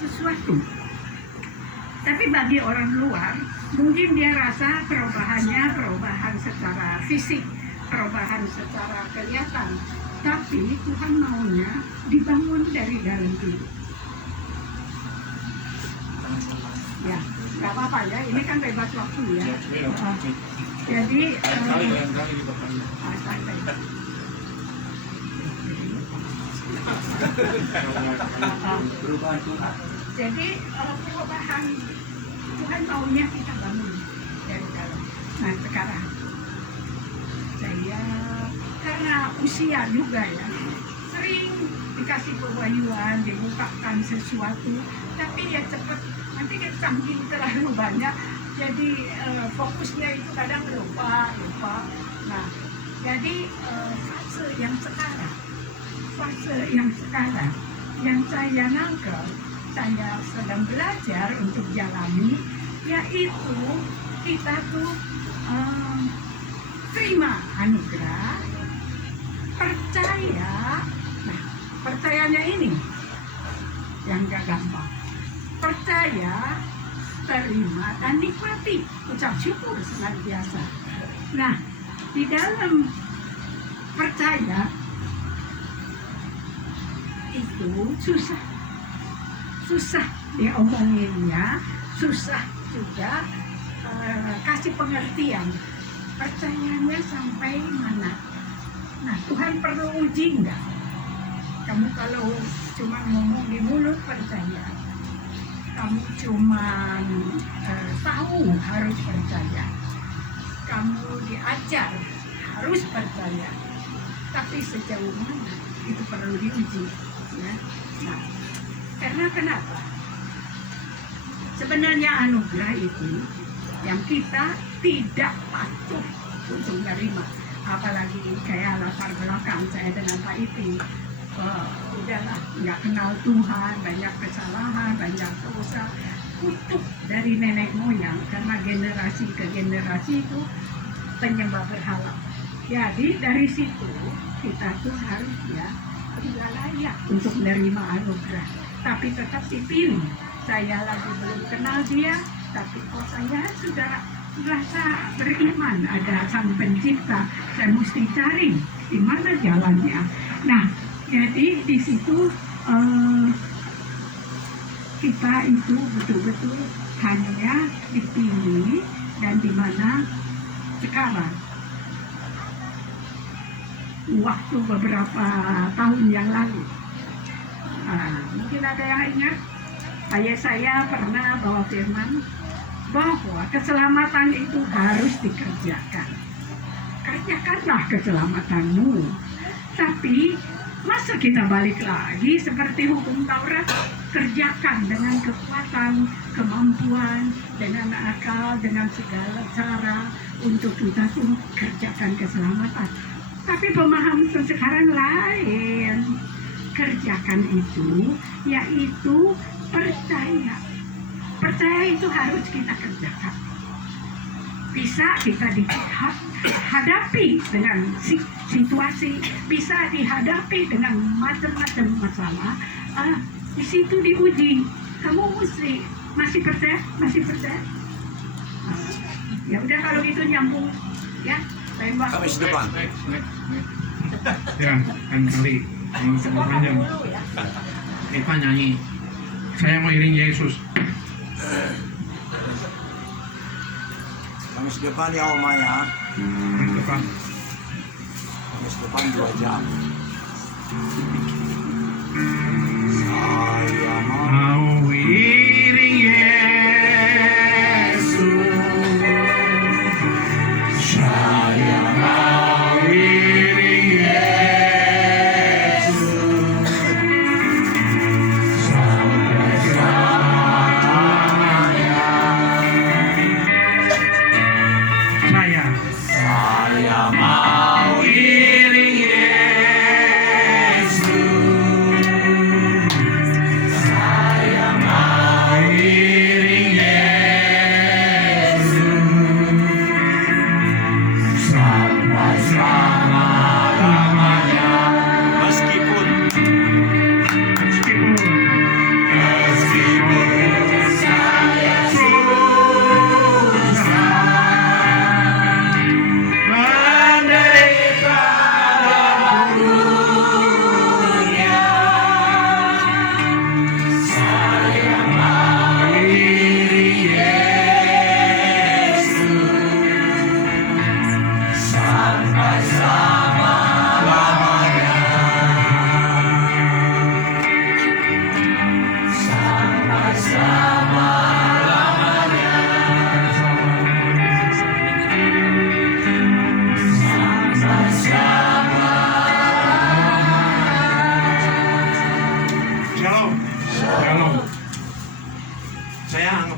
sesuatu. Tapi bagi orang luar, mungkin dia rasa perubahan secara fisik, perubahan secara kelihatan. Tapi Tuhan maunya dibangun dari dalam diri. Ya, nggak apa-apa ya, ini kan bebas waktu ya. Jadi, perubahan Tuhan. Jadi perubahan Tuhan maunya kita bangun dari dalam. Nah sekarang saya karena usia juga ya, sering dikasih pewahyuan, dibukakan sesuatu, tapi ya cepat nanti dia saking terlalu banyak, jadi fokusnya itu kadang lupa. Nah jadi fase yang sekarang yang saya nangkep, saya sedang belajar untuk jalani, yaitu kita tuh terima anugerah, percaya. Nah, percayanya ini yang gak gampang. Percaya, terima, dan nikmati, ucap syukur senantiasa. Nah, di dalam percaya itu susah diomonginnya, susah juga kasih pengertian. Percayanya sampai mana? Nah, Tuhan perlu uji enggak? Kamu kalau cuma ngomong di mulut percaya, kamu cuma tahu harus percaya, kamu diajar harus percaya, tapi sejauh mana itu perlu diuji ya. Nah, karena kenapa? Sebenarnya anugerah itu yang kita tidak patuh untuk menerima, apalagi kayak latar belakang saya dengan Pak Iti, udahlah nggak kenal Tuhan, banyak kesalahan, banyak dosa, kutuk dari nenek moyang, karena generasi ke generasi itu penyembah berhala. Jadi dari situ kita tuh harusnya tidak layak untuk menerima anugerah, tapi tetap dipilih. Saya lagi belum kenal dia, tapi kok saya sudah merasa beriman ada Sang Pencipta. Saya mesti cari di mana jalannya. Nah, jadi di situ kita itu betul-betul hanya dipilih, dan di mana sekarang waktu beberapa tahun yang lalu, mungkin ada yang ingat, ayah saya pernah bawa firman bahwa keselamatan itu harus dikerjakan. Kerjakanlah keselamatanmu. Tapi masa kita balik lagi seperti hukum Taurat, kerjakan dengan kekuatan, kemampuan, dengan akal, dengan segala cara untuk kita tuh kerjakan keselamatan. Tapi pemahaman sekarang lain. Kerjakan itu yaitu percaya. Percaya itu harus kita kerjakan. Bisa kita dihadapi dengan situasi, bisa dihadapi dengan macam-macam masalah. Di situ diuji. Kamu mesti masih percaya? Ya udah kalau gitu nyambung ya. Kamis depan. Ya, kan kali panjang. Eva nyanyi, saya mau iring Yesus. Kamis depan ya omanya. Depan. Kamis depan 2 jam. Saya Mau iring Yesus. Saya mau iring Yesus sampai selamanya. Saya mau iring Yesus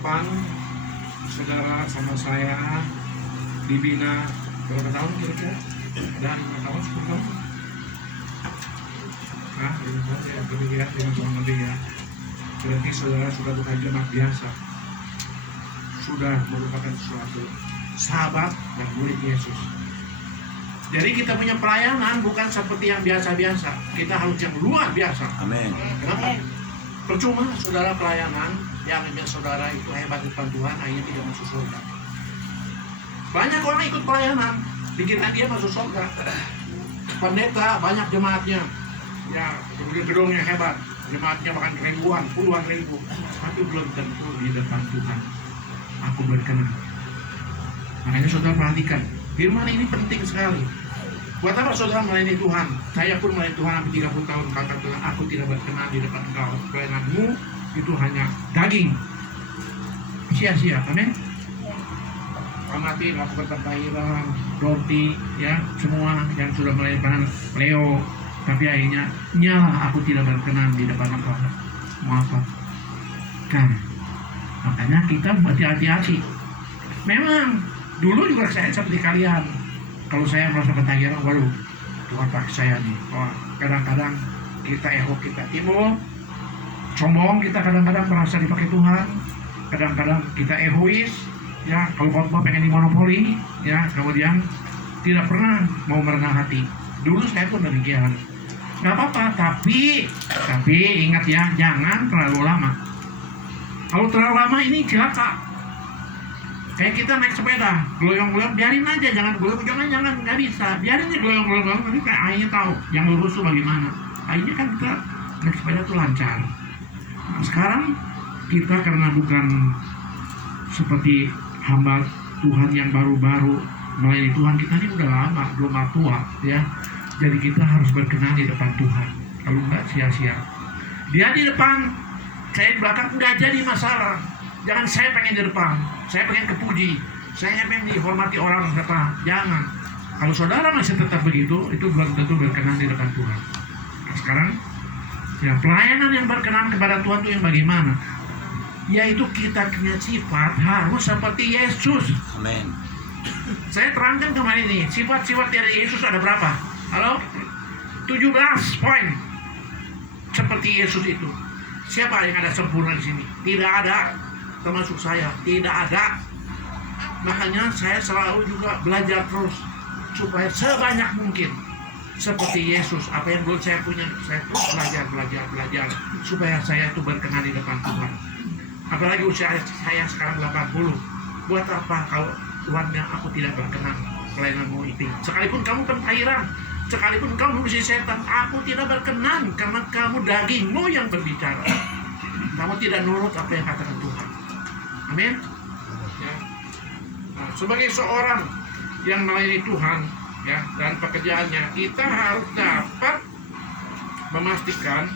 kapan saudara sama saya dibina berapa tahun kira-kira? Ada 5 tahun, 10 tahun? Nah, 5 tahun ya, lebih ya, 5 tahun lebih ya. Berarti saudara sudah bukan jemaat biasa, sudah merupakan suatu sahabat dan murid Yesus. Jadi kita punya pelayanan bukan seperti yang biasa-biasa, kita harus yang luar biasa. Amin. Kenapa? Percuma saudara pelayanan yang saudara itu hebat di depan Tuhan, akhirnya tidak masuk surga. Banyak orang ikut pelayanan, dikira dia masuk surga. Pendeta banyak jemaatnya, ya gedung-gedungnya hebat, jemaatnya bahkan ribuan, puluhan ribu, tapi belum tentu di depan Tuhan aku berkenan. Makanya saudara perhatikan, firman ini penting sekali. Buat apa saudara melayani Tuhan? Saya pun melayani Tuhan hampir 30 tahun, kata Tuhan, aku tidak berkenan di depan engkau. Pelayananmu itu hanya daging, sia-sia. Amin. Amati melakukan pentahiran, Dorti, ya semua yang sudah melayani Leo, tapi akhirnya nyala aku tidak berkenan di depan engkau. Maafkan. Makanya kita berhati-hati. Memang dulu juga saya seperti kalian. Kalau saya merasa pentahiran, waduh, Tuhan pakai saya nih. Wah, kadang-kadang kita kita timbul, sombong, kita kadang-kadang merasa dipakai Tuhan, kadang-kadang kita egois, ya kalau khotbah pengen dimonopoli, ya kemudian tidak pernah mau merendah hati. Dulu saya pun demikian. Nggak apa-apa, tapi ingat ya, jangan terlalu lama. Kalau terlalu lama ini celaka. Kayak kita naik sepeda, geloyong-geloyong, biarin aja, jangan geloyong, nggak bisa, biarin aja geloyong-geloyong, nanti kayak akhirnya tahu yang lurus tuh bagaimana. Akhirnya kan kita naik sepeda tuh lancar. Nah, sekarang kita karena bukan seperti hamba Tuhan yang baru-baru melayani Tuhan, kita ini udah lama, belum tua, ya. Jadi kita harus berkenan di depan Tuhan. Kalau nggak sia-sia. Dia di depan, saya di belakang udah jadi masalah. Jangan saya pengen di depan, saya pengen kepuji, saya pengen dihormati orang kata, jangan. Kalau saudara masih tetap begitu, itu belum tentu berkenan di depan Tuhan. Nah, sekarang, ya pelayanan yang berkenan kepada Tuhan itu yang bagaimana? Yaitu kita punya sifat harus seperti Yesus. Amin. Saya terangkan kemarin ini, sifat-sifat dari Yesus ada berapa? Halo? 17 poin. Seperti Yesus itu. Siapa yang ada sempurna di sini? Tidak ada. Termasuk saya, tidak ada. Makanya saya selalu juga belajar terus supaya sebanyak mungkin seperti Yesus. Apa yang dulu saya punya, saya terus belajar supaya saya itu berkenan di depan Tuhan. Apalagi usia saya sekarang 80. Buat apa kalau Tuhannya aku tidak berkenan pelayananmu itu? Sekalipun kamu pentahiran, sekalipun kamu mengusir setan, aku tidak berkenan karena kamu dagingmu yang berbicara. Kamu tidak nurut apa yang katakan Tuhan. Amin. Ya. Nah, sebagai seorang yang melayani Tuhan, ya, dan pekerjaannya, kita harus dapat memastikan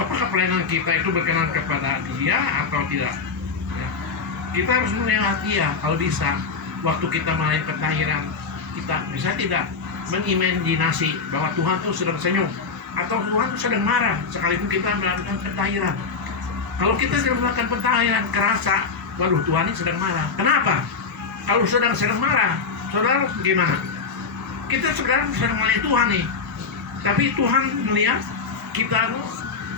apakah pelayanan kita itu berkenan kepada Dia atau tidak. Ya. Kita harus melihat Dia, kalau bisa, waktu kita melayani pentahiran, kita bisa tidak mengimajinasi bahwa Tuhan itu sedang senyum atau Tuhan itu sedang marah sekalipun kita melakukan pentahiran. Kalau kita sedang melakukan pentahiran, kerasa, waduh, Tuhan ini sedang marah. Kenapa? Kalau sedang marah, saudara bagaimana? Kita sedang melayani Tuhan nih, tapi Tuhan melihat kita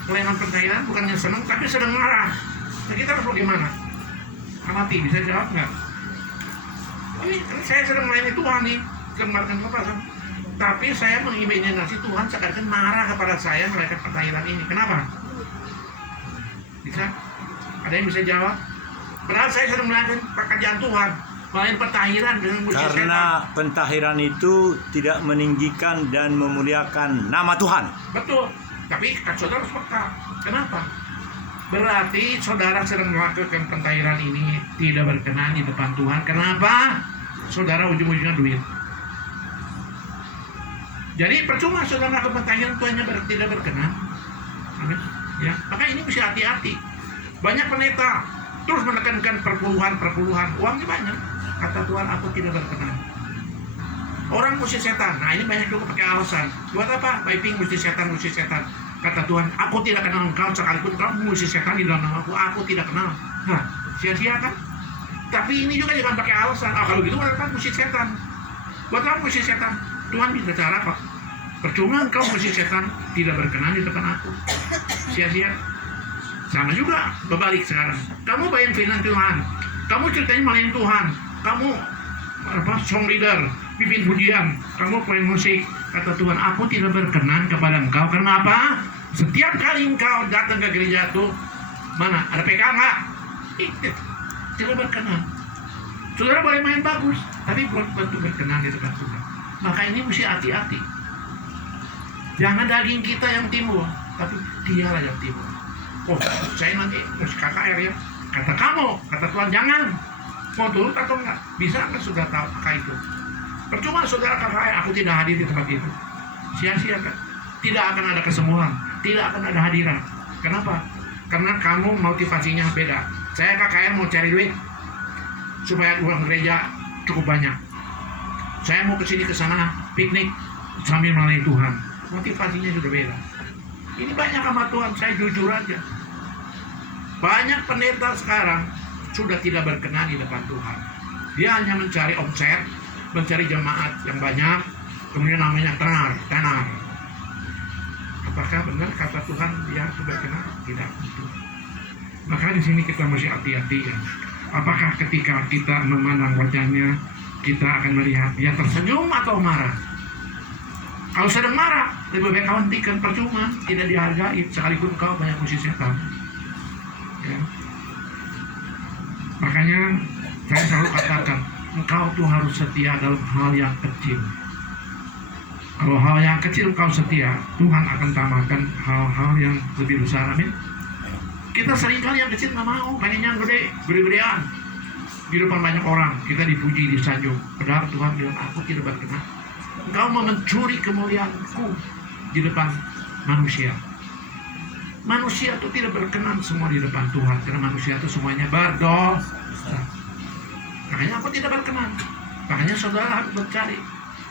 pelayanan pentahiran bukannya senang, tapi sedang marah. Nah, kita harus bagaimana? Amati, bisa jawab nggak? Ini saya sedang melayani Tuhan nih, kemarin lepasan. Tapi saya mengimajinasi Tuhan seakan-akan marah kepada saya melakukan pentahiran ini. Kenapa? Bisa? Ada yang bisa jawab? Padahal saya sedang melakukan pekerjaan Tuhan, melayani pentahiran dengan musik setan. Karena pentahiran itu tidak meninggikan dan memuliakan nama Tuhan. Betul. Tapi saudara harus peka. Kenapa? Berarti saudara sedang melakukan pentahiran ini tidak berkenan di depan Tuhan. Kenapa? Saudara ujung-ujungnya duit. Jadi percuma saudara melakukan pentahiran Tuhannya tidak berkenan. Amin. Ya, maka ini mesti hati-hati. Banyak pendeta terus menekankan perpuluhan, uangnya banyak. Kata Tuhan, aku tidak berkenan. Orang musik setan, nah ini banyak juga pakai alasan. Buat apa? Piping musik setan. Kata Tuhan, aku tidak kenal engkau sekalipun kamu musik setan di dalam nama aku tidak kenal. Nah, sia-sia kan? Tapi ini juga jangan pakai alasan. Kalau gitu kan musik setan. Buat apa musik setan? Tuhan bisa cara kok. Percuma engkau musik setan tidak berkenan di depan aku. Sia-sia. Sama juga berbalik sekarang. Kamu bayang firman Tuhan. Kamu ceritanya malain Tuhan. Kamu song leader, pimpin pujian. Kamu main musik. Kata Tuhan, aku tidak berkenan kepada engkau. Karena apa? Setiap kali engkau datang ke gereja itu, mana? Ada PK enggak? Tidak berkenan. Saudara boleh main bagus, tapi belum tentu berkenan di depan Tuhan. Maka ini mesti hati-hati. Jangan daging kita yang timbul, tapi dialah yang timbul. Oh, saya nanti mesti KKR ya. Kata kamu, kata Tuhan jangan. Mau turut atau enggak? Bisa kan sudah tahu kakak itu. Percuma saudara KKR, aku tidak hadir di tempat itu. Sia-sia kan? Tidak akan ada kesembuhan, tidak akan ada hadiran. Kenapa? Karena kamu motivasinya beda. Saya KKR mau cari duit supaya uang gereja cukup banyak. Saya mau kesini kesana piknik sambil melayani Tuhan. Motivasinya sudah beda. Ini banyak sama Tuhan, saya jujur aja. Banyak pendeta sekarang sudah tidak berkenan di depan Tuhan. Dia hanya mencari omset, mencari jemaat yang banyak, kemudian namanya tenar. Apakah benar kata Tuhan dia sudah kenal? Tidak tentu. Maka di sini kita mesti hati-hati ya. Apakah ketika kita memandang wajahnya, kita akan melihat dia tersenyum atau marah? Kalau sedang marah, lebih baik kau hentikan, percuma, tidak dihargai, sekalipun kau banyak musuh setan. Ya. Makanya saya selalu katakan, engkau tuh harus setia dalam hal yang kecil. Kalau hal yang kecil kau setia, Tuhan akan tambahkan hal-hal yang lebih besar. Amin. Kita seringkali yang kecil nggak mau, pengen yang gede-gedean. Di depan banyak orang, kita dipuji, disanjung. Padahal Tuhan bilang, aku tidak berkenan. Engkau mau mencuri kemuliaanku di depan manusia. Manusia itu tidak berkenan semua di depan Tuhan, karena manusia itu semuanya berdosa. Makanya aku tidak berkenan. Makanya saudara harus mencari,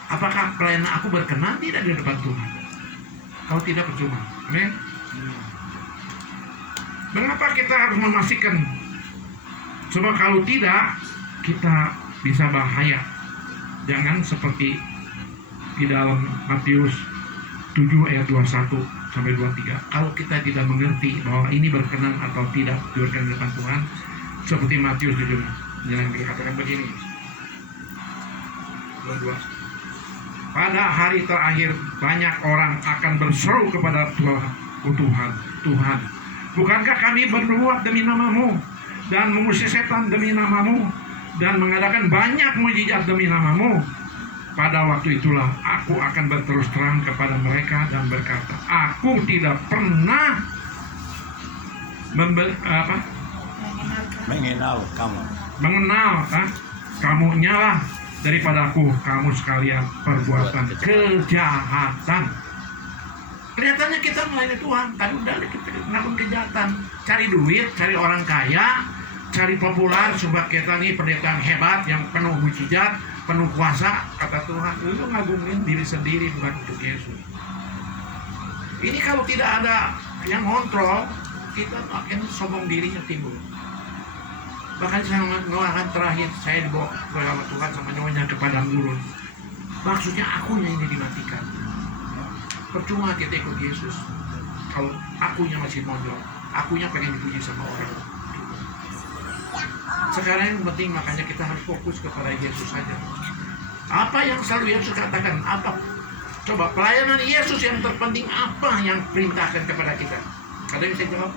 apakah pelayanan aku berkenan tidak di depan Tuhan? Kalau tidak, percuma. Amin. Mengapa kita harus memastikan? Sebab kalau tidak, kita bisa bahaya. Jangan seperti di dalam Matius 7 ayat 21 sampai 23. Kalau kita tidak mengerti bahwa ini berkenan atau tidak berkenan di depan Tuhan, seperti Matius 7 yang dikatakan begini. 22. Pada hari terakhir banyak orang akan berseru kepada Tuhan, Tuhan, bukankah kami berbuat demi namamu dan mengusir setan demi namamu dan mengadakan banyak mujizat demi namamu? Pada waktu itulah aku akan berterus terang kepada mereka dan berkata, aku tidak pernah mengenal kamu nyalah daripada aku, kamu sekalian perbuatan kejahatan. Kelihatannya kita melayani Tuhan, tapi udah kita melakukan kejahatan, cari duit, cari orang kaya, cari populer supaya kita nih pendeta yang hebat, yang penuh mujizat, penuh kuasa. Kata Tuhan, lu ngagumin diri sendiri, bukan untuk Yesus. Ini kalau tidak ada yang kontrol, kita akan sombong dirinya timbul. Bahkan saya mengeluarkan terakhir, saya dibawa sama Tuhan sama nyonya ke padang gurun. Maksudnya akunya ini dimatikan. Percuma kita ikut Yesus kalau akunya masih monjol, akunya pengen dipuji sama orang. Sekarang yang penting, makanya kita harus fokus kepada Yesus saja. Apa yang selalu Yesus katakan? Apa? Coba pelayanan Yesus yang terpenting apa yang perintahkan kepada kita? Ada yang bisa jawab?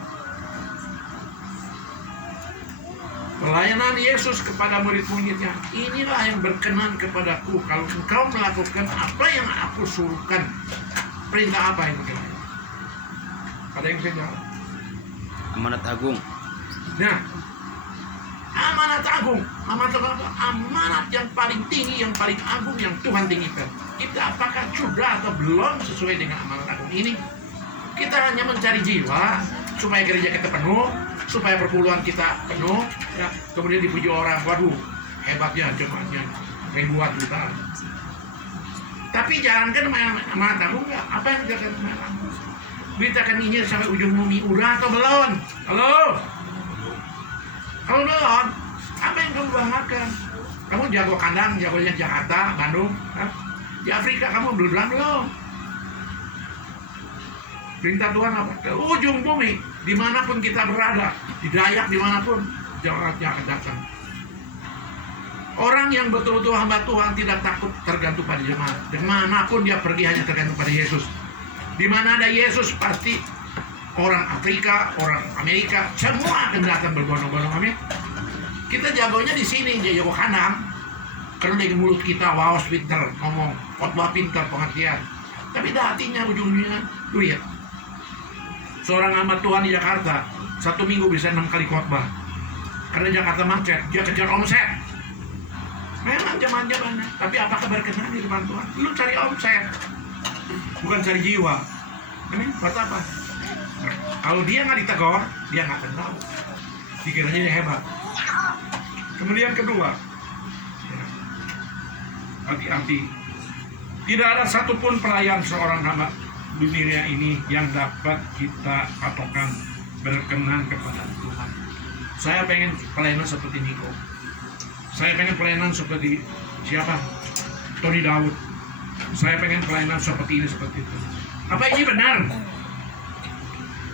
Pelayanan Yesus kepada murid-muridnya, inilah yang berkenan kepadaku kalau engkau melakukan apa yang aku suruhkan. Perintah apa yang berkenan? Ada yang bisa jawab? Amanat agung. Nah, amanat agung. Amanat yang paling tinggi, yang paling agung, yang Tuhan tinggikan. Kita apakah sudah atau belum sesuai dengan amanat agung ini? Kita hanya mencari jiwa supaya gereja kita penuh, supaya perpuluhan kita penuh, ya, kemudian dipuji orang, waduh hebatnya jemaatnya ribuan juta. Tapi jangankan amanat agung, apa yang dikatakan amanat agung? Beritakan Injil sampai ujung bumi, udah atau belum? Halo? Kalau belum, apa yang kamu banggakan? Kamu jago kandang, jagonya Jakarta, Bandung, kan? Di Afrika kamu belum. Perintah Tuhan apa? Ke ujung bumi, dimanapun kita berada, di Dayak dimanapun, jangan datang. Orang yang betul-betul hamba Tuhan tidak takut tergantung pada jemaat. Dimanapun dia pergi hanya tergantung pada Yesus. Di mana ada Yesus pasti orang Afrika, orang Amerika, semua akan datang berbondong-bondong. Amin. Kita jagonya di sini, dia jago kandang. Karena dari mulut kita, wow, pinter ngomong, khotbah pinter, pengertian. Tapi hatinya ujungnya duit. Seorang hamba Tuhan di Jakarta, 1 minggu bisa 6 kali khotbah. Karena Jakarta macet, dia kejar omset. Memang zaman-zamannya, tapi apakah berkenan di depan Tuhan? Lu cari omset, bukan cari jiwa. Amin. Buat apa? Nah, kalau dia nggak ditegur, dia nggak akan tahu. Pikirannya dia hebat. Kemudian kedua, hati-hati. Tidak ada satupun pelayan seorang hamba di dunia ini yang dapat kita patokan berkenan kepada Tuhan. Saya pengen pelayanan seperti Niko. Saya pengen pelayanan seperti siapa? Tony Daud. Saya pengen pelayanan seperti ini, seperti itu. Apa ini benar?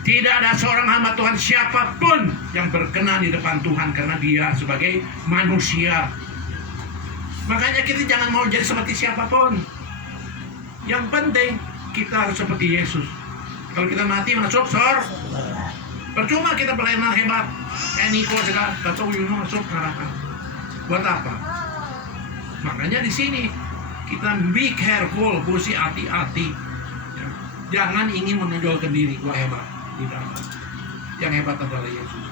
Tidak ada seorang hamba Tuhan siapapun yang berkenan di depan Tuhan karena dia sebagai manusia. Makanya kita jangan mau jadi seperti siapapun. Yang penting kita harus seperti Yesus. Kalau kita mati masuk surga. Percuma kita pelayanan hebat. Niko segala, atau Yuno masuk neraka. Buat apa? Makanya di sini kita be careful, mesti hati-hati. Jangan ingin menonjolkan diri gua hebat. Tidak. Yang hebat adalah Yesus.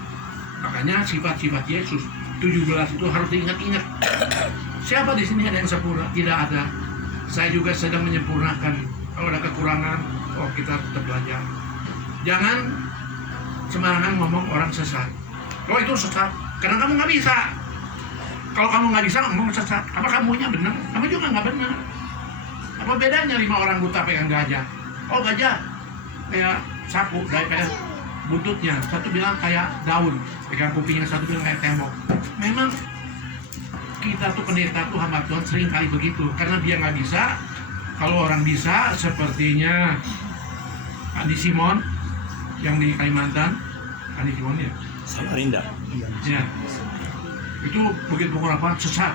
Makanya sifat-sifat Yesus 17 itu harus diingat-ingat. Siapa di sini ada yang sempurna? Tidak ada. Saya juga sedang menyempurnakan. Kalau ada kekurangan, kita tetap belajar. Jangan sembarangan ngomong orang sesat. Itu sesat, karena kamu nggak bisa. Kalau kamu nggak bisa ngomong sesat, apa kamunya benar? Kamu juga nggak benar. Apa bedanya 5 orang buta pegang gajah? Oh, gajah kayak sapu, kayak buntutnya. Satu bilang kayak daun, pegang kupingnya. Satu bilang kayak tembok. Memang kita tuh pendeta tuh hamba Tuhan sering kali begitu, karena dia nggak bisa. Kalau orang bisa, sepertinya Andi Simon yang di Kalimantan, Andi Simon ya, Samarinda. ya, itu begitu pengurapan sesat.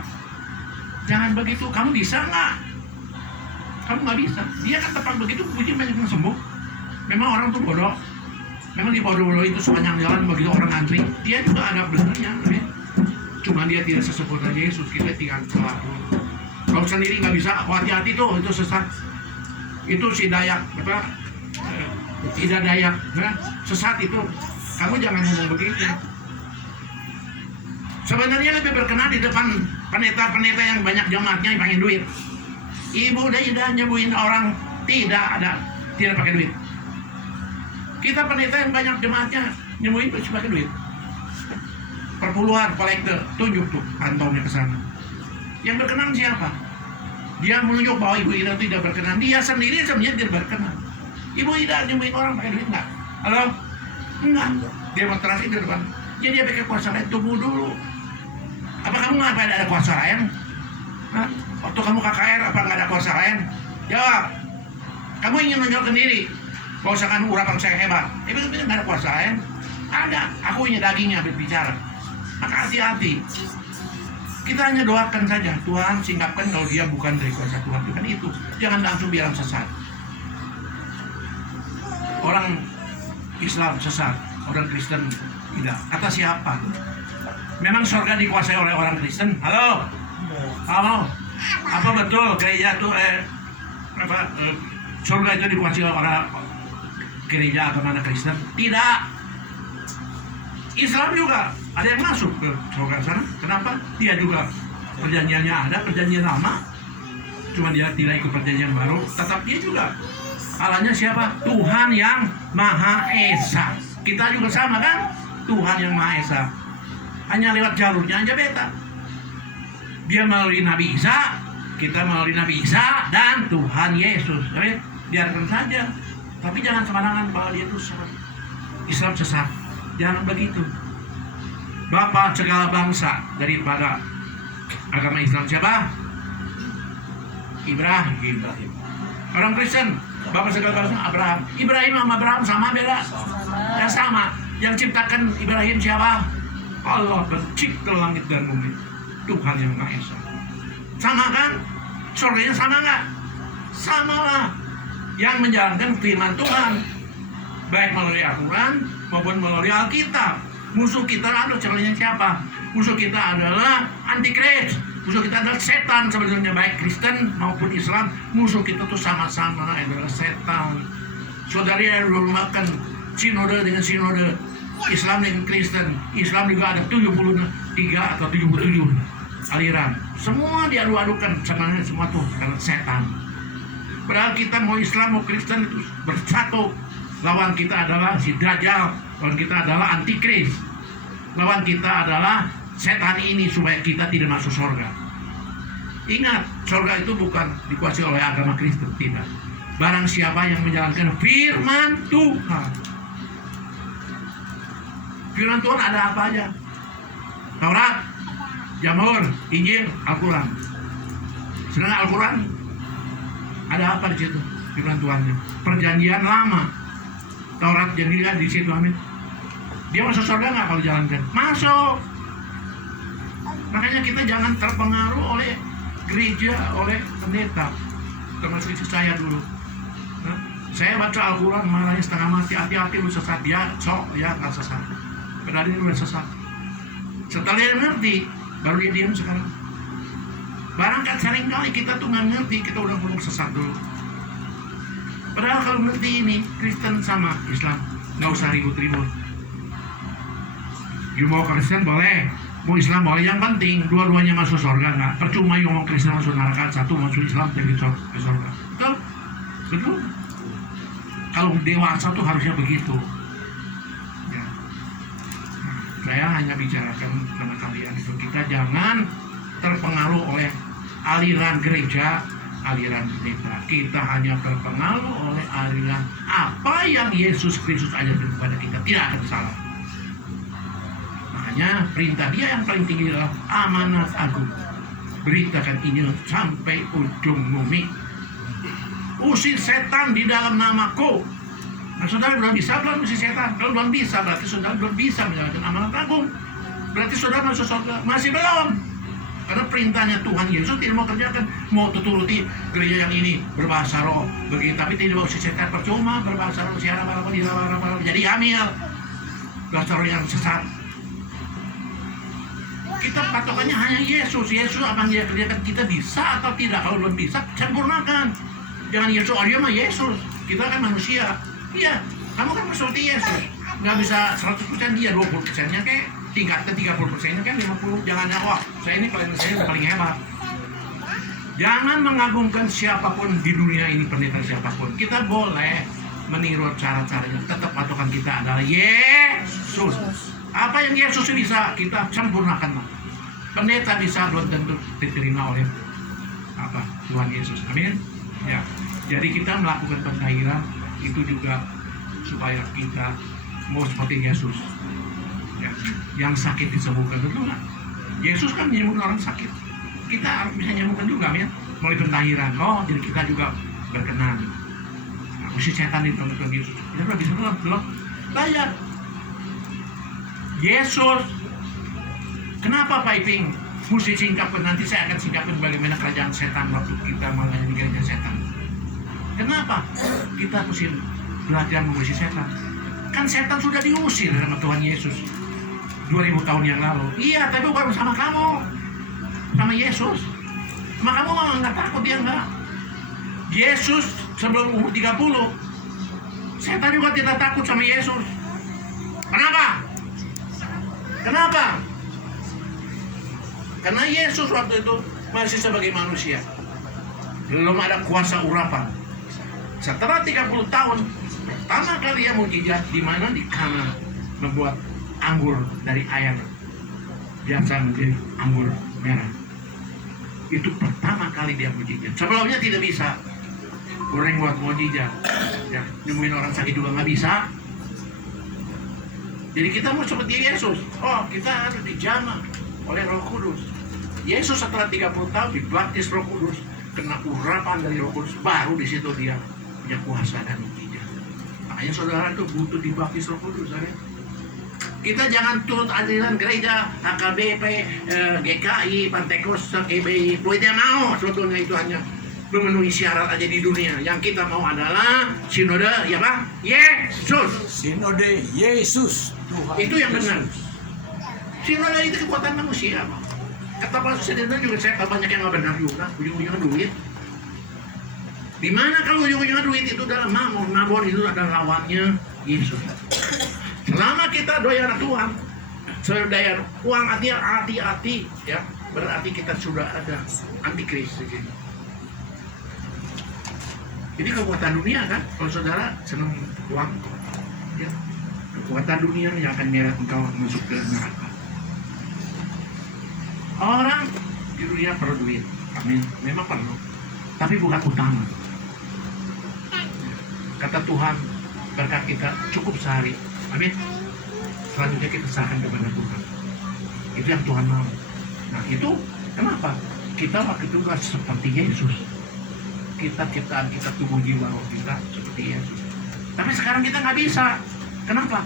Jangan begitu, kamu bisa nggak? Kamu nggak bisa. Dia kan tepat begitu, puji banyak yang sembuh. Memang orang tuh bodoh. Memang di bodoh-bodoh itu sepanjang jalan begitu orang ngantri, dia juga ada benernya. Cuma dia tidak sesempurna Yesus, kita tinggal selalu. Kalau sendiri nggak bisa, hati-hati tuh, itu sesat. Itu si Dayak, apa? Tidak Dayak, nah, sesat itu. Kamu jangan ngomong begitu. Sebenarnya lebih berkenan di depan pendeta-pendeta yang banyak jemaatnya yang pengen duit. Ibu udah nyembuhin orang tidak pakai duit. Kita pendeta yang banyak jemaatnya nyembuhin pasti pakai duit. Perpuluhan, kolektor, tunjuk tuh kantongnya ke sana. Yang berkenan siapa? Dia menunjuk bahwa Ibu Ida tidak berkenan. Dia sendiri sebenarnya tidak berkenan. Ibu Ida nyembuhin orang pakai duit enggak? Halo? Enggak. Demonstrasi di depan. Jadi dia pakai kuasa lain, tunggu dulu. Apa kamu nggak ada kuasa lain? Hah? Waktu kamu KKR apa nggak ada kuasa lain? Jawab. Kamu ingin menunjukkan diri. Bahwasakan urapan saya hebat. Tapi itu nggak ada kuasa lain. Ada. Aku punya dagingnya berbicara. Maka hati-hati. Kita hanya doakan saja. Tuhan singkapkan kalau dia bukan dari kuasa Tuhan. Bukan itu. Jangan langsung bilang sesat. Orang Islam sesat. Orang Kristen tidak. Kata siapa? Memang surga dikuasai oleh orang Kristen? Halo? Halo? Apa betul gereja itu surga itu dikuasai oleh orang gereja agama Kristen? Tidak. Islam juga ada yang masuk ke surga sana. Kenapa? Dia juga perjanjiannya ada, perjanjian lama. Cuma dia tidak ikut perjanjian baru. Tetap dia juga. Allahnya siapa? Tuhan yang Maha Esa. Kita juga sama kan? Tuhan yang Maha Esa. Hanya lewat jalurnya aja beda. Dia melalui Nabi Isa, kita melalui Nabi Isa dan Tuhan Yesus. Jadi biarkan saja. Tapi jangan sembarangan bahwa dia itu sesat. Islam sesat. Jangan begitu. Bapa segala bangsa daripada agama Islam siapa? Ibrahim. Orang Kristen, Bapa segala bangsa Abraham. Ibrahim sama Abraham sama beda? Ya sama. Yang ciptakan Ibrahim siapa? Allah, pencipta langit dan bumi. Tuhan yang Maha Esa. Sama kan? Surganya sama nggak? Sama lah. Yang menjalankan firman Tuhan, baik melalui Al-Quran maupun melalui Alkitab. Musuh kita adalah sebenarnya siapa? Musuh kita adalah Antikris. Musuh kita adalah setan sebenarnya, baik Kristen maupun Islam. Musuh kita tuh sama-sama adalah setan. Saudari yang dulu makan sinode dengan sinode, Islam dengan Kristen. Islam juga ada 73 atau 77 aliran. Semua diadu-adukan sebenarnya semua tuh karena setan. Padahal kita mau Islam mau Kristen itu bersatu. Lawan kita adalah si Dajjal, lawan kita adalah Antikris, lawan kita adalah setan ini supaya kita tidak masuk surga. Ingat, surga itu bukan dikuasai oleh agama Kristen, tidak. Barang siapa yang menjalankan firman Tuhan. Firman Tuhan ada apa aja? Taurat, Jamur, Injil, Al-Quran. Sedangkan Al-Quran ada apa di situ? Firman Tuhannya. Perjanjian lama. Taurat yang dilihat di situ, amin. Dia masuk surga nggak kalau jalankan? Masuk. Makanya kita jangan terpengaruh oleh gereja, oleh pendeta. Termasuk istri saya dulu. Nah, saya baca Al-Quran marahnya setengah mati. Hati-hati lu sesat. Dia sok, ya nggak sesat. Padahal dia udah sesat. Setelah dia ngerti, baru dia diam sekarang. Barangkali seringkali kita tuh nggak ngerti, kita udah ngomong sesat dulu. Padahal kalau ngerti ini, Kristen sama Islam, nggak usah ribut-ribut. You mau Kristen boleh, mau Islam boleh, yang penting dua-duanya masuk surga nggak? Percuma you mau Kristen masuk neraka, satu masuk Islam tapi ke surga. Betul? Betul? Kalau dewasa tuh harusnya begitu. Ya. Saya hanya bicarakan sama kalian itu, kita jangan terpengaruh oleh aliran gereja, aliran pendeta. Kita hanya terpengaruh oleh aliran apa yang Yesus Kristus ajarkan kepada kita, tidak akan salah. Makanya perintah dia yang paling tinggi adalah amanat agung. Beritakan Injil sampai ujung bumi. Usir setan di dalam namaku. Nah, saudara belum bisa belum usir setan? Kalau belum bisa berarti saudara belum bisa menjalankan amanat agung. Berarti saudara masuk surga masih belum. Karena perintahnya Tuhan Yesus tidak mau kerjakan, mau turuti gereja yang ini berbahasa roh begitu, tapi tidak mau setan, percuma berbahasa roh siapa jadi hamil bahasa roh yang sesat. Kita patokannya hanya Yesus. Yesus apa yang dia kerjakan kita bisa atau tidak? Kalau belum bisa sempurnakan. Jangan Yesus, oh dia mah Yesus, kita kan manusia. Iya, kamu kan seperti Yesus, nggak bisa 100% dia, 20%-nya kayak tingkatnya 30%-nya kan 50. Jangan wah saya ini paling hebat. Jangan mengagungkan siapapun di dunia ini, pendeta siapapun. Kita boleh meniru cara-caranya, tetap patokan kita adalah Yesus. Apa yang Yesus bisa kita sempurnakan. Pendeta bisa belum tentu diterima oleh apa Tuhan Yesus. Amin. Ya. Jadi kita melakukan pentahiran itu juga supaya kita mau seperti Yesus. Ya. Yang sakit disembuhkan, betul nggak? Yesus kan menyembuhkan orang sakit. Kita harus bisa menyembuhkan juga, ya, melalui pentahiran. Oh, jadi kita juga berkenan. Nah, usir setan di dalam Tuhan Yesus. Kita udah bisa belum? Bayar. Yesus. Kenapa Pak Iping mesti singkapkan? Nanti saya akan singkapkan bagaimana kerajaan setan waktu kita melayani gereja setan. Kenapa kita mesti belajar mengusir setan? Kan setan sudah diusir sama Tuhan Yesus 2000 tahun yang lalu. Iya, tapi bukan sama kamu, sama Yesus. Sama kamu nggak takut, dia nggak. Yesus sebelum umur 30, setan juga tidak takut sama Yesus. Kenapa? Kenapa? Karena Yesus waktu itu masih sebagai manusia, belum ada kuasa urapan. Setelah 30 tahun, pertama kali yang mujizat di mana di Kana membuat anggur dari air biasa menjadi anggur merah. Itu pertama kali dia mujizat. Sebelumnya tidak bisa. Goreng buat mujizat. Ya, nyembuhin orang sakit juga nggak bisa. Jadi kita mau seperti Yesus. Oh, kita harus dijamah oleh Roh Kudus. Yesus setelah 30 tahun dibaptis Roh Kudus, kena urapan dari Roh Kudus, baru di situ dia punya kuasa dan mukjizat. Makanya saudara itu butuh dibaptis Roh Kudus. Ya? Kita jangan turut aliran gereja, HKBP, GKI, Pantekosta, GBI. Buat yang mau, sebetulnya itu hanya memenuhi syarat aja di dunia. Yang kita mau adalah sinode, ya Pak? Yesus. Sinode Yesus Tuhan. Itu yang Yesus. benar. Sinode itu kekuatan manusia, Pak. Kata Pak Sedena juga saya banyak yang nggak benar juga. Ujung-ujungnya duit. Di mana kalau ujung-ujungnya duit itu adalah mamon. Mamon itu adalah lawannya Yesus. Selama kita doyan Tuhan, sedaya uang hati-hati, ya berarti kita sudah ada antikris di sini. Ini kekuatan dunia kan, kalau saudara senang uang, ya kekuatan dunia yang akan menyeret engkau masuk ke neraka. Orang di dunia perlu duit, amin, memang perlu, tapi bukan utama. Kata Tuhan, berkat kita cukup sehari, amin. Selanjutnya kita serahkan kepada Tuhan. Itu yang Tuhan mau. Nah itu kenapa? Kita waktu itu kan seperti Yesus. Kita tubuh jiwa kita seperti Yesus. Tapi sekarang kita nggak bisa. Kenapa?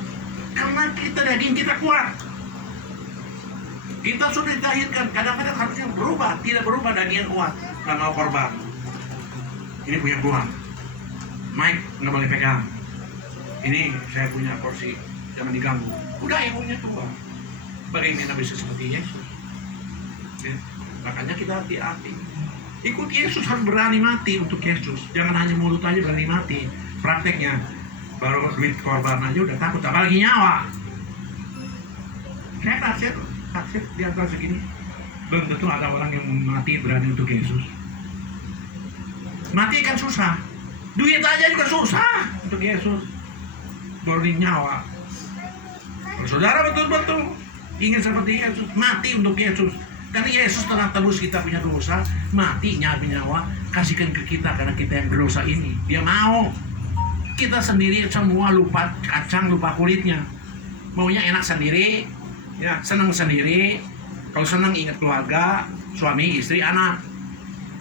Karena kita daging kita kuat. Kita sudah dilahirkan, kadang-kadang harusnya berubah, tidak berubah daging kuat, nggak mau korban. Ini punya Tuhan. Mike nggak boleh pegang. Ini saya punya porsi, jangan diganggu. Udah yang punya Tuhan. Bagaimana bisa seperti Yesus? Ya. Makanya kita hati-hati. Ikut Yesus, harus berani mati untuk Yesus. Jangan hanya mulut aja berani mati. Prakteknya baru duit korban aja udah takut, apalagi nyawa. Saya taksir di antara segini. Belum tentu ada orang yang mati berani untuk Yesus. Mati kan susah. Duit aja juga susah untuk Yesus. Baru nyawa. Kalau saudara betul-betul ingin seperti Yesus, mati untuk Yesus. Karena Yesus telah tebus kita punya dosa, mati nyawa, kasihkan ke kita karena kita yang berdosa ini. Dia mau. Kita sendiri semua lupa kacang, lupa kulitnya. Maunya enak sendiri, ya senang sendiri. Kalau senang ingat keluarga, suami, istri, anak.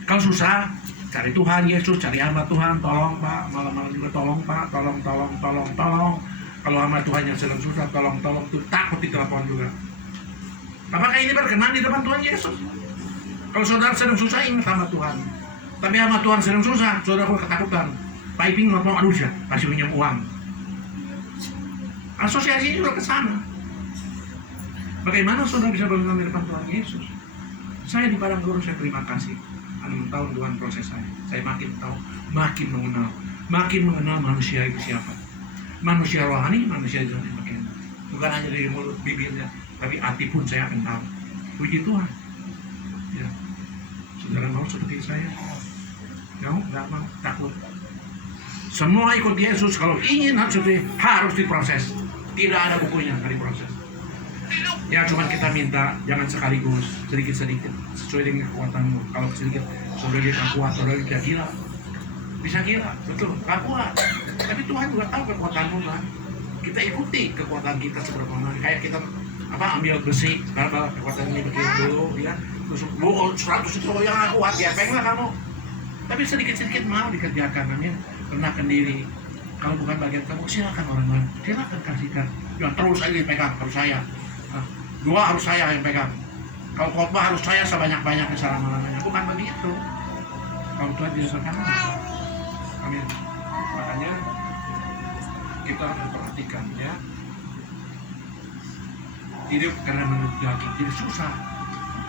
Kalau susah, cari Tuhan Yesus, cari hamba Tuhan, tolong Pak, malam-malam juga tolong Pak, tolong. Kalau hamba Tuhan yang sedang susah, tolong tuh takut ditelepon juga. Apakah ini berkenan di depan Tuhan Yesus? Kalau saudara sedang susah, ingat hamba Tuhan. Tapi hamba Tuhan sedang susah, saudara ketakutan. Piping ngomong, aduh ya, masih pinjam uang. Asosiasi juga ke sana. Bagaimana saudara bisa berkenan di depan Tuhan Yesus? Saya di Padang Gurun, saya terima kasih. 6 tahun Tuhan proses saya. Saya makin tahu, makin mengenal manusia itu siapa. Manusia rohani, manusia jasmani bagaimana. Bukan hanya dari mulut bibirnya, tapi hati pun saya akan tahu. Puji Tuhan. Ya. Saudara mau seperti saya? Nggak mau, takut. Semua ikut Yesus, kalau ingin harus diproses. Tidak ada bukunya, nggak diproses. Ya cuma kita minta, jangan sekaligus, sedikit-sedikit, sesuai dengan kekuatanmu. Kalau sedikit, saudara kita kuat, saudara kita gila. Bisa gila, betul, nggak kuat. Tapi Tuhan juga tahu kekuatanmu kan. Kita ikuti kekuatan kita seberapa mana. Kayak kita ambil besi, karena kekuatan ini begini dulu, ya. Terus 100 itu yang nggak kuat, ya pengen kamu. Tapi sedikit-sedikit mau dikerjakan, amin. Rendahkan diri. Kalau bukan bagian kamu, silakan orang lain, silakan kasihkan. Jangan terus aja dipegang, harus saya. Dua harus saya yang pegang. Kalau khotbah harus saya sebanyak-banyaknya selama-lamanya. Bukan begitu. Kalau Tuhan dirasakan, amin. Makanya kita harus memperhatikan, ya. Hidup karena menurut daging jadi susah.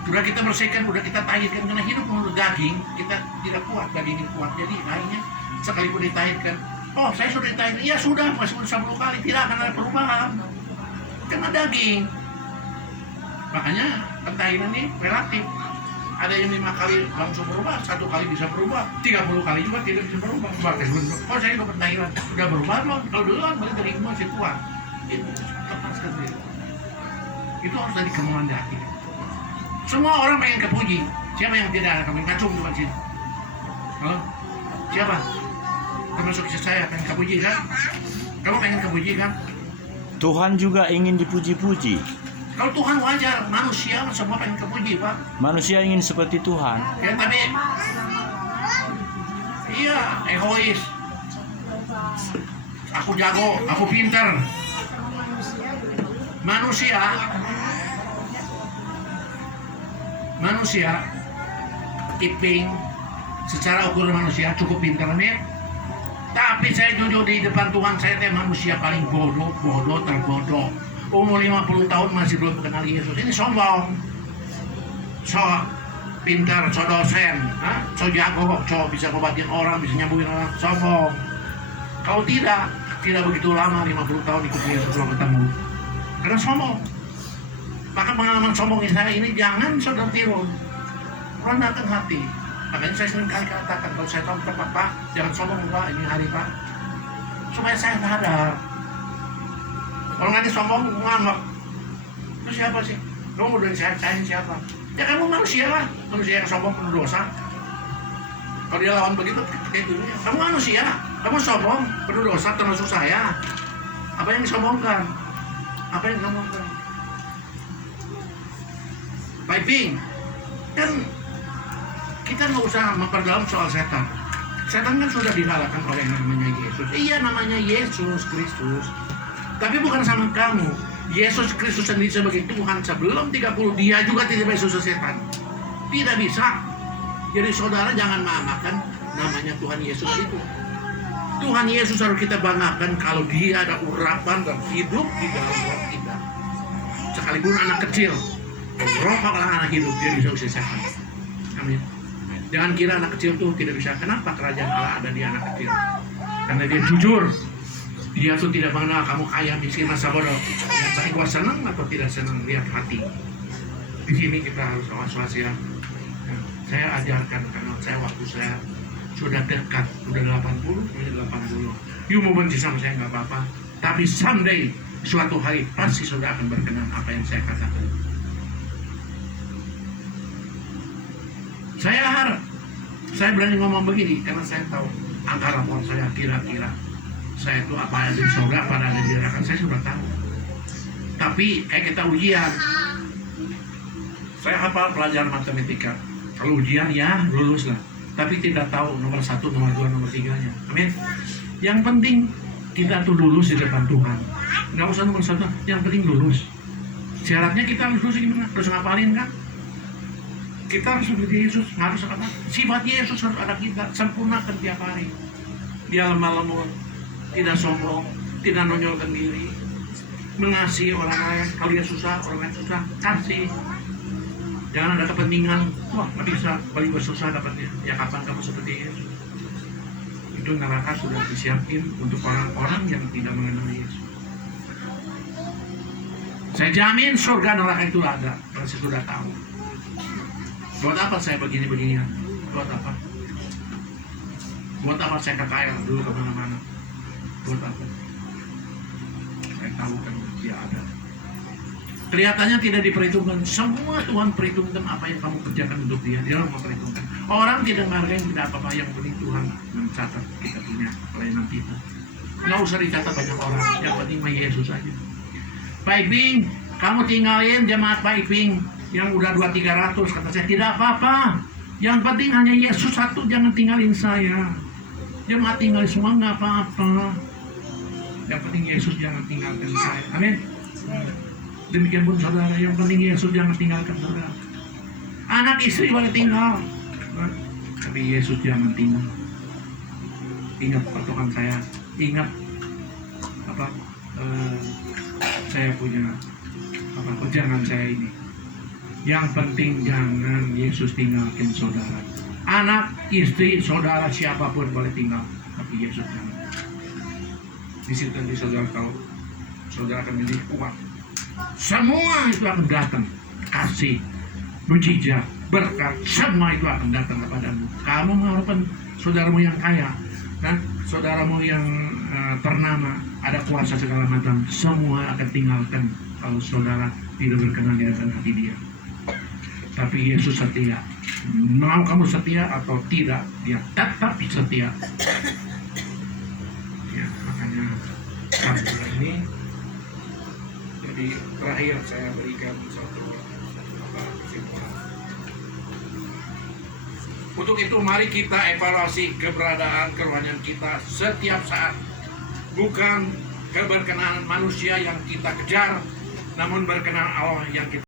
Sudah kita bersihkan, sudah kita tahirkan, karena hidup menurut daging kita tidak kuat, daging ini kuat. Jadi akhirnya sekalipun ditahirkan, oh saya sudah ditahirkan, ya sudah, masih 10 kali, tidak akan ada perubahan. Karena daging. Makanya pentahiran ini relatif. Ada yang 5 kali langsung berubah, 1 kali bisa berubah, 30 kali juga tidak bisa berubah. Oh saya udah pentahiran, udah berubah belum? Kalau dulu kan berarti dari masih kuat. Itu lepaskan diri. Itu harus dari kemauan di hati. Semua orang pengen kepuji. Siapa yang tidak ada kami kacung di sini? Halo? Siapa? Termasuk istri saya pengen kepuji kan? Kamu pengen kepuji kan? Tuhan juga ingin dipuji-puji. Kalau Tuhan wajar, manusia semua pengen kepuji, Pak. Manusia ingin seperti Tuhan. Ya tapi iya, egois. Aku jago, aku pintar. Manusia Iping secara ukuran manusia cukup pintar, amin. Tapi saya jujur di depan Tuhan, saya manusia paling bodoh terbodoh. Umur 50 tahun masih belum mengenal Yesus. Ini sombong. So pintar, so dosen, so jago, so bisa ngobatin orang, bisa nyembuhin orang. Sombong. Kalau tidak begitu lama, 50 tahun ikut Yesus belum ketemu. Karena sombong. Maka pengalaman sombong saya ini jangan saudara tiru. Rendahkan hati. Makanya saya sering kali katakan, kalau saya tahu tempat Pak, jangan sombong Pak, ini hari Pak. Supaya saya sadar. Kalau nanti sombong, ngambek. Itu siapa sih? Kamu udah saya siapa? Ya kamu manusia lah. Manusia yang sombong penuh dosa. Kalau dia lawan begitu, kayak gitu. Kamu manusia. Kamu sombong, penuh dosa, termasuk saya. Apa yang disombongkan? Apa yang disombongkan? Piping. Kan kita nggak usah memperdalam soal setan. Setan kan sudah dikalahkan oleh yang namanya Yesus. Iya, namanya Yesus Kristus. Tapi bukan sama kamu. Yesus Kristus sendiri sebagai Tuhan sebelum 30 dia juga tidak bisa susah setan. Tidak bisa. Jadi saudara jangan memakan namanya Tuhan Yesus itu. Tuhan Yesus harus kita banggakan kalau dia ada urapan dan hidup di dalam roh kita. Sekalipun anak kecil, roh anak hidup dia bisa usir setan. Amin. Jangan kira anak kecil tuh tidak bisa. Kenapa kerajaan Allah ada di anak kecil? Karena dia jujur. Dia tuh tidak mengenal kamu kaya, miskin, masa bodoh. Yang saya gua senang atau tidak senang, lihat hati. Di sini kita harus was-was ya. Saya ajarkan karena waktu saya sudah dekat, sudah 80, ini 80. You mau benci sama saya nggak apa-apa. Tapi someday, suatu hari pasti sudah akan berkenan apa yang saya katakan. Saya harap, saya berani ngomong begini karena saya tahu angka rapor saya kira-kira saya itu apa yang di surga, apa yang di neraka saya sudah tahu. Tapi kayak kita ujian, saya hafal pelajaran matematika. Kalau ujian ya lulus lah, tapi tidak tahu nomor 1, nomor 2, nomor 3-nya. Amin. Yang penting kita tuh lulus di depan Tuhan. Nggak usah nomor 1, yang penting lulus. Syaratnya kita harus lulus gimana? Harus ngapalin kan? Kita harus seperti Yesus, harus apa? Sifat Yesus harus ada kita, sempurnakan tiap hari. Dia lemah lembut, tidak sombong, tidak nonjolkan diri, mengasihi orang lain. Kalau dia susah, orang lain susah, kasih. Jangan ada kepentingan, wah nggak bisa, paling susah dapatnya. Ya kapan kamu seperti Yesus? Itu neraka sudah disiapin untuk orang-orang yang tidak mengenal Yesus. Saya jamin surga neraka itu ada, karena saya sudah tahu. Buat apa saya begini-beginian? Buat apa? Buat apa saya ke KL dulu kemana-mana? Buat apa? Saya tahu kan dia ada. Kelihatannya tidak diperhitungkan. Semua Tuhan perhitungkan apa yang kamu kerjakan untuk dia. Dia memperhitungkan. Orang tidak menghargai tidak apa-apa. Yang penting Tuhan mencatat kita punya pelayanan kita. Nggak usah dicatat banyak orang. Yang penting mah Yesus aja. Pak Iping, kamu tinggalin jemaat Pak Iping yang udah 200-300, kata saya, tidak apa-apa. Yang penting hanya Yesus satu, jangan tinggalin saya. Jemaat tinggalin semua nggak apa-apa. Yang penting Yesus jangan tinggalkan saya. Amin. Demikian pun saudara, yang penting Yesus jangan tinggalkan saudara. Anak istri boleh tinggal, tapi Yesus jangan tinggal. Ingat patokan saya, ingat apa? Saya punya apa? Pegangan saya ini. Yang penting jangan Yesus tinggalkan saudara. Anak, istri, saudara, siapapun boleh tinggal, tapi Yesus jangan. Di situ nanti saudara tahu, saudara akan menjadi kuat. Semua itu akan datang, kasih, mujizat, berkat, semua itu akan datang kepadamu. Kamu mengharapkan saudaramu yang kaya dan saudaramu yang ternama, ada kuasa segala macam, semua akan tinggalkan kalau saudara tidak berkenan di dalam hati dia. Tapi Yesus setia. Mau kamu setia atau tidak, dia tetap setia. Ya, makanya bulan ini Jadi terakhir saya berikan satu kesimpulan. Untuk itu mari kita evaluasi keberadaan kerohanian kita setiap saat. Bukan keberkenaan manusia yang kita kejar, namun berkenan Allah yang kita